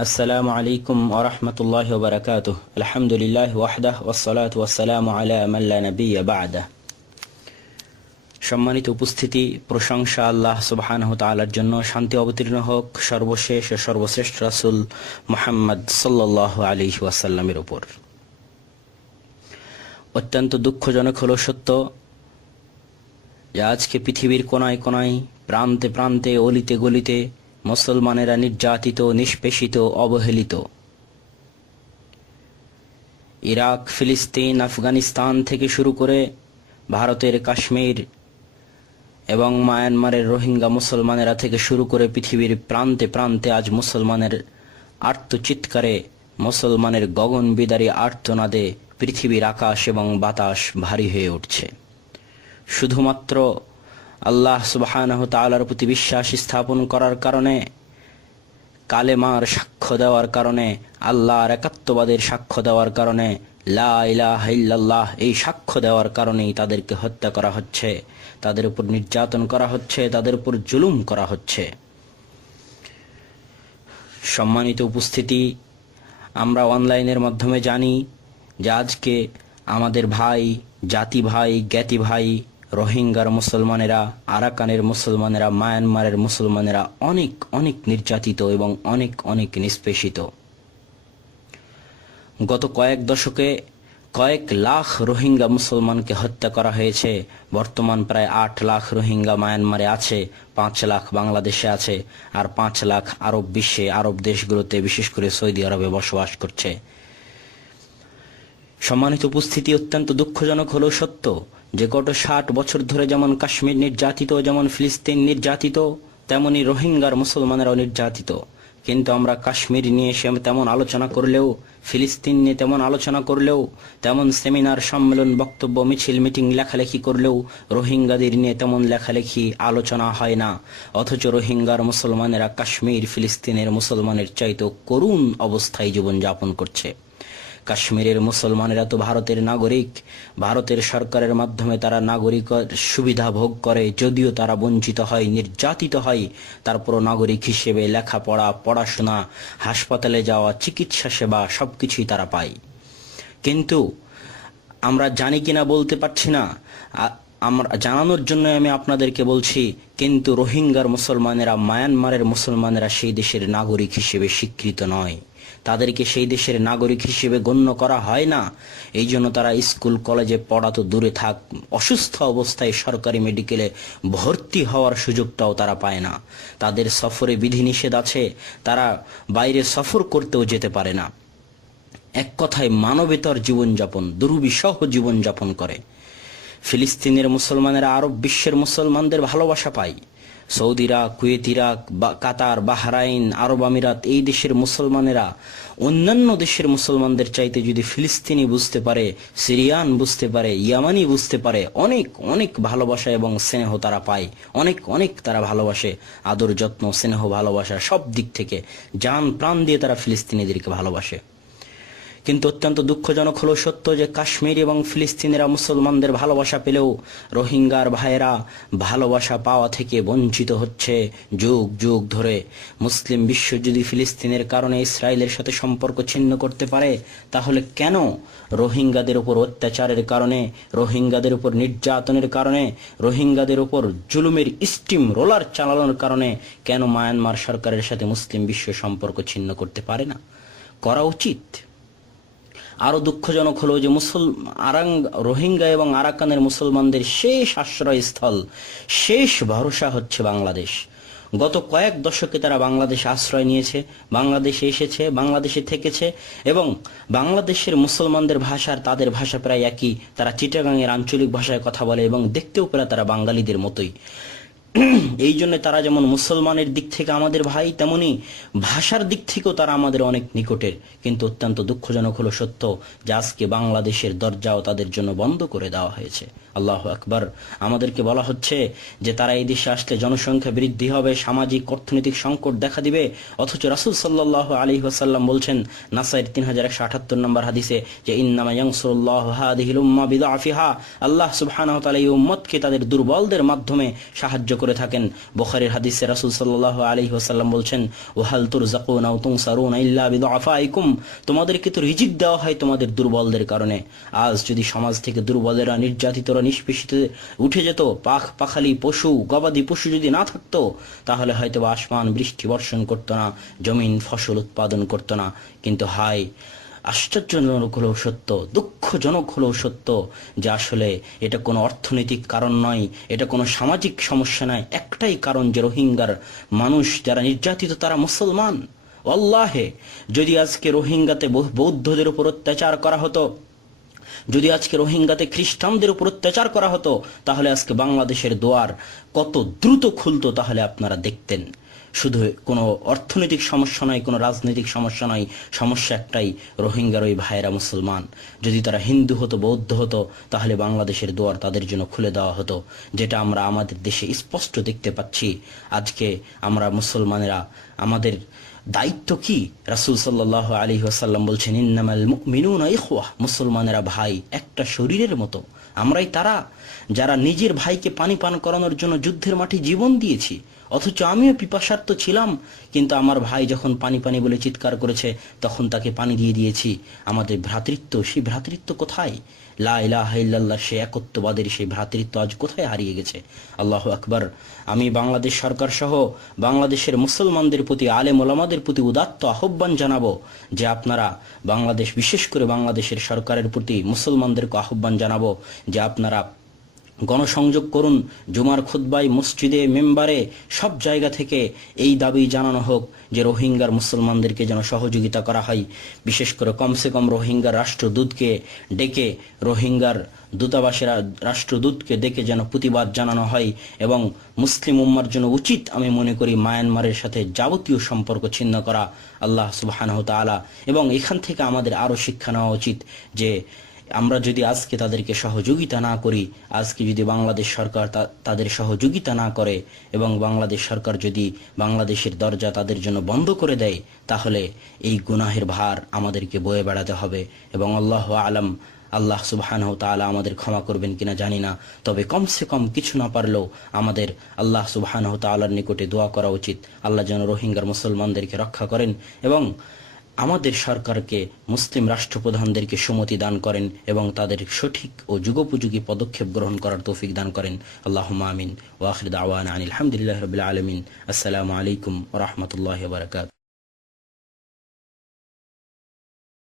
আসসালামু আলাইকুম ওয়া রাহমাতুল্লাহি ওয়া বারাকাতুহু। আলহামদুলিল্লাহি ওয়াহদাহু ওয়াসসালাতু ওয়াসসালামু আলা মান লা নাবিয়্যা বা'দা। সম্মানিত উপস্থিতি, প্রশংসা আল্লাহ সুবহানাহু ওয়া তাআলার জন্য, শান্তি অবতীর্ণ হোক সর্বশেষ ও সর্বশ্রেষ্ঠ রাসূল মুহাম্মদ সাল্লাল্লাহু আলাইহি ওয়াসাল্লামের উপর। অত্যন্ত দুঃখজনক হলো সত্য যে আজকে পৃথিবীর কোনায় কোনায়, প্রান্তে প্রান্তে, অলিতে গলিতে মুসলমানেরা নির্যাতিত, নিষ্পেষিত, অবহেলিত। ইরাক, ফিলিস্তিন, আফগানিস্তান থেকে শুরু করে ভারতের কাশ্মীর এবং মায়ানমারের রোহিঙ্গা মুসলমানেরা থেকে শুরু করে পৃথিবীর প্রান্তে প্রান্তে আজ মুসলমানের আর্তচিৎকারে, মুসলমানের গগনবিদারী আর্তনাদে পৃথিবীর আকাশ এবং বাতাস ভারী হয়ে উঠছে। শুধুমাত্র আল্লাহ সুবহানাহু তাআলার প্রতি বিশ্বাস স্থাপন করার কারণে, কালেমার সাক্ষ্য দেওয়ার কারণে, আল্লাহর একাত্মবাদের সাক্ষ্য দেওয়ার কারণে, লা ইলাহা ইল্লাল্লাহ এই সাক্ষ্য দেওয়ার কারণেই তাদেরকে হত্যা করা হচ্ছে, তাদের উপর নির্যাতন করা হচ্ছে, তাদের উপর জুলুম করা হচ্ছে। সম্মানিত উপস্থিতি, আমরা অনলাইনের মাধ্যমে জানি যে আজকে আমাদের ভাই, জাতি ভাই, জ্ঞাতি ভাই রোহিঙ্গার মুসলমানেরা, আরাকানের মুসলমানেরা, মায়ানমারের মুসলমানেরা অনেক অনেক নির্যাতিত এবং অনেক অনেক নিষ্পেষিত। গত কয়েক দশকে কয়েক লাখ রোহিঙ্গা মুসলমানকে হত্যা করা হয়েছে। বর্তমান প্রায় 8 লাখ রোহিঙ্গা মায়ানমারে আছে, 5 লাখ বাংলাদেশে আছে, আর 5 লাখ আরব বিশ্বে, আরব দেশগুলোতে, বিশেষ করে সৌদি আরবে বসবাস করছে। সম্মানিত উপস্থিতি, অত্যন্ত দুঃখজনক হলো সত্য যে গত 60 বছর ধরে যেমন কাশ্মীর নির্যাতিত, যেমন ফিলিস্তিন নির্যাতিত, তেমনি রোহিঙ্গার মুসলমানেরাও নির্যাতিত। কিন্তু আমরা কাশ্মীর নিয়ে তেমন আলোচনা করলেও, ফিলিস্তিন নিয়ে তেমন আলোচনা করলেও, তেমন সেমিনার, সম্মেলন, বক্তব্য, মিছিল, মিটিং, লেখালেখি করলেও রোহিঙ্গাদের নিয়ে তেমন লেখালেখি, আলোচনা হয় না। অথচ রোহিঙ্গার মুসলমানেরা কাশ্মীর, ফিলিস্তিনের মুসলমানের চাইতে করুণ অবস্থায় জীবনযাপন করছে। কাশ্মীরের মুসলমানেরা তো ভারতের নাগরিক, ভারতের সরকারের মাধ্যমে তারা নাগরিক সুবিধা ভোগ করে, যদিও তারা বঞ্চিত হয়, নির্যাতিত হয়, তারপরও নাগরিক হিসেবে লেখাপড়া, পড়াশোনা, হাসপাতালে যাওয়া, চিকিৎসা সেবা সবকিছুই তারা পায়। কিন্তু আমরা জানি কিনা বলতে পারছি না, আমরা জানানোর জন্য আমি আপনাদেরকে বলছি, কিন্তু রোহিঙ্গার মুসলমানেরা, মায়ানমারের মুসলমানেরা সেই দেশের নাগরিক হিসেবে স্বীকৃত নয়, তাদেরকে সেই দেশের নাগরিক হিসেবে গণ্য করা হয় না। এই জন্য তারা স্কুল কলেজে পড়া তো দূরে থাক, অসুস্থ অবস্থায় সরকারি মেডিকেলে ভর্তি হওয়ার সুযোগটাও তারা পায় না। তাদের সফরে বিধিনিষেধ আছে, তারা বাইরে সফর করতেও যেতে পারে না। এক কথায় মানবেতর জীবনযাপন, দুর্বিষহ জীবনযাপন করে। ফিলিস্তিনের মুসলমানেরা আরব বিশ্বের মুসলমানদের ভালোবাসা পায়। সৌদিরা, কুয়েতিরা, কাতার, বাহরাইন, আরব আমিরাত এই দেশের মুসলমানেরা অন্যান্য দেশের মুসলমানদের চাইতে যদি ফিলিস্তিনি বুঝতে পারে, সিরিয়ান বুঝতে পারে, ইয়ামানি বুঝতে পারে, অনেক অনেক ভালোবাসা এবং স্নেহ তারা পায়। অনেক অনেক তারা ভালোবাসে, আদর, যত্ন, স্নেহ, ভালোবাসা সব দিক থেকে জান প্রাণ দিয়ে তারা ফিলিস্তিনিদেরকে ভালোবাসে। কিন্তু অত্যন্ত দুঃখজনক হলো সত্য যে কাশ্মীর এবং ফিলিস্তিনেরা মুসলমানদের ভালোবাসা পেলেও রোহিঙ্গার ভাইয়েরা ভালোবাসা পাওয়া থেকে বঞ্চিত হচ্ছে যুগ যুগ ধরে। মুসলিম বিশ্ব যদি ফিলিস্তিনের কারণে ইসরায়েলের সাথে সম্পর্ক ছিন্ন করতে পারে, তাহলে কেন রোহিঙ্গাদের উপর অত্যাচারের কারণে, রোহিঙ্গাদের উপর নির্যাতনের কারণে, রোহিঙ্গাদের উপর জুলুমের স্টিম রোলার চালানোর কারণে কেন মায়ানমার সরকারের সাথে মুসলিম বিশ্ব সম্পর্ক ছিন্ন করতে পারে না? করা উচিত। আরো দুঃখজনক হলো যে রোহিঙ্গা এবং আরাকানের মুসলমানদের শেষ আশ্রয়স্থল, শেষ ভরসা হচ্ছে বাংলাদেশ। গত কয়েক দশকে তারা বাংলাদেশে আশ্রয় নিয়েছে, বাংলাদেশে এসেছে, বাংলাদেশে থেকেছে, এবং বাংলাদেশের মুসলমানদের ভাষার তাদের ভাষা প্রায় একই। তারা চিটাগাংয়ের আঞ্চলিক ভাষায় কথা বলে এবং দেখতেও প্রায় তারা বাঙালিদের মতোই। এই জন্য তারা যেমন মুসলমানের দিক থেকে আমাদের ভাই, তেমনি ভাষার দিক থেকেও তারা আমাদের অনেক নিকটের। কিন্তু অত্যন্ত দুঃখজনক হলো সত্য যে আজকে বাংলাদেশের দরজাও তাদের জন্য বন্ধ করে দেওয়া হয়েছে। আল্লাহু আকবার। আমাদেরকে বলা হচ্ছে যে তারা এই দেশে আসলে জনসংখ্যা বৃদ্ধি হবে, সামাজিক অর্থনৈতিক সংকট দেখা দিবে, অথচ রাসূল সাল্লাল্লাহু আলাইহি ওয়াসাল্লাম বলছেন নাসাইর 3178 নম্বর হাদিসে যে ইন্নামা ইয়ানসুরুল্লাহু হাদিহিল উম্মাহ বিদাফিহা, আল্লাহ সুবহানাহু ওয়া তাআলা এই উম্মতকে তাদের দুর্বলদের মাধ্যমে সাহায্য করে থাকেন। বুখারীর হাদিসে রাসূল সাল্লাল্লাহু আলাইহি ওয়াসাল্লাম বলছেন ওয়াহাল তুরযাকুনা ওয়া তুনসারুনা ইল্লা বিদুআফাইকুম, তোমাদেরকে তো রিজিক দেওয়া হয় তোমাদের দুর্বলদের কারণে। আজ যদি সমাজ থেকে দুর্বলেরা, নির্যাতিতরা, নিষ্পেষিত উঠে যেত, পাখালি পশু, গবাদি পশু যদি না থাকতো, তাহলে হয়তো আসমান বৃষ্টি বর্ষণ করতো না, জমিন ফসল উৎপাদন করতো না। কিন্তু হায়, আশ্চর্যজনক হলেও সত্য, দুঃখজনক হলেও সত্য যে আসলে এটা কোনো অর্থনৈতিক কারণ নয়, এটা কোনো সামাজিক সমস্যা নয়। একটাই কারণ যে রোহিঙ্গার মানুষ যারা নির্যাতিত তারা মুসলমান। আল্লাহে, যদি আজকে রোহিঙ্গাতে বৌদ্ধদের উপর অত্যাচার করা হতো, যদি আজকে রোহিঙ্গাতে খ্রিস্টানদের উপর অত্যাচার করা হতো, তাহলে আজকে বাংলাদেশের দুয়ার কত দ্রুত খুলতো তাহলে আপনারা দেখতেন। শুধু কোনো অর্থনৈতিক সমস্যা নয়, কোনো রাজনৈতিক সমস্যা নয়, সমস্যা একটাই, রোহিঙ্গার ওই ভাইয়েরা মুসলমান। যদি তারা হিন্দু হতো, বৌদ্ধ হতো, তাহলে বাংলাদেশের দুয়ার তাদের জন্য খুলে দেওয়া হতো, যেটা আমরা আমাদের দেশে স্পষ্ট দেখতে পাচ্ছি। আজকে আমরা মুসলমানেরা আমাদের দায়িত্ব কি? রাসূল সাল্লাল্লাহু আলাইহি ওয়াসাল্লাম বলছেন ইন্নামাল মুমিনুনা ইখওয়াহ, মুসলমানেরা ভাই, একটা শরীরের মতো। আমরাই তারা যারা নিজের ভাইকে পানি পান করানোর জন্য যুদ্ধের মাঠে জীবন দিয়েছি, অথচ আমিও পিপাসার্ত ছিলাম, কিন্তু আমার ভাই যখন পানি পানি বলে চিৎকার করেছে তখন তাকে পানি দিয়ে দিয়েছি। আমাদের ভ্রাতৃত্ব, সেই ভ্রাতৃত্ব কোথায়? লা ইলাহা ইল্লাল্লাহ, সেই একত্ববাদের সেই ভ্রাতৃত্ব আজ কোথায় হারিয়ে গেছে? আল্লাহু আকবার। আমি বাংলাদেশ সরকার সহ বাংলাদেশের মুসলমানদের প্রতি, আলেম ওলামাদের প্রতি উদাত্ত আহ্বান জানাবো যে আপনারা বাংলাদেশ, বিশেষ করে বাংলাদেশের সরকারের প্রতি মুসলমানদেরকে আহ্বান জানাবো যে আপনারা গণসংযোগ করুন, জুমার খুতবায়, মসজিদে, মেম্বারে, সব জায়গা থেকে এই দাবি জানানো হোক যে রোহিঙ্গার মুসলমানদেরকে যেন সহযোগিতা করা হয়। বিশেষ করে কমসে কম রোহিঙ্গার রাষ্ট্রদূতকে ডেকে, রোহিঙ্গার দূতাবাসের রাষ্ট্রদূতকে ডেকে যেন প্রতিবাদ জানানো হয়। এবং মুসলিম উম্মার জন্য উচিত, আমি মনে করি, মায়ানমারের সাথে যাবতীয় সম্পর্ক ছিন্ন করা, আল্লাহ সুবহানাহু ওয়া তাআলা। এবং এখান থেকে আমাদের আরো শিক্ষা নেওয়া উচিত যে আমরা যদি আজকে তাদেরকে সহযোগিতা না করি, আজকে যদি বাংলাদেশ সরকার তাদের সহযোগিতা না করে এবং বাংলাদেশ সরকার যদি বাংলাদেশের দরজা তাদের জন্য বন্ধ করে দেয়, তাহলে এই গুনাহের ভার আমাদেরকে বয়ে বেড়াতে হবে। এবং আল্লাহু আলাম, আল্লাহ সুবহানাহু ওয়া তাআলা আমাদের ক্ষমা করবেন কিনা জানি না, তবে কমসে কম কিছু না পারলেও আমাদের আল্লাহ সুবহানাহু ওয়া তাআলার নিকটে দোয়া করা উচিত, আল্লাহ যেন রোহিঙ্গার মুসলমানদেরকে রক্ষা করেন এবং আমাদের সরকারকে, মুসলিম রাষ্ট্রপ্রধানদেরকে সুমতি দান করেন এবং তাদের সঠিক ও যুগোপযোগী পদক্ষেপ গ্রহণ করার তৌফিক দান করেন। আল্লাহুম্মা আমিন। ওয়া আখিরু দাওয়ানা আনিল হামদুলিল্লাহি রাব্বিল আলামিন। আসসালামু আলাইকুম ওয়া রাহমাতুল্লাহি ওয়া বারাকাতুহু।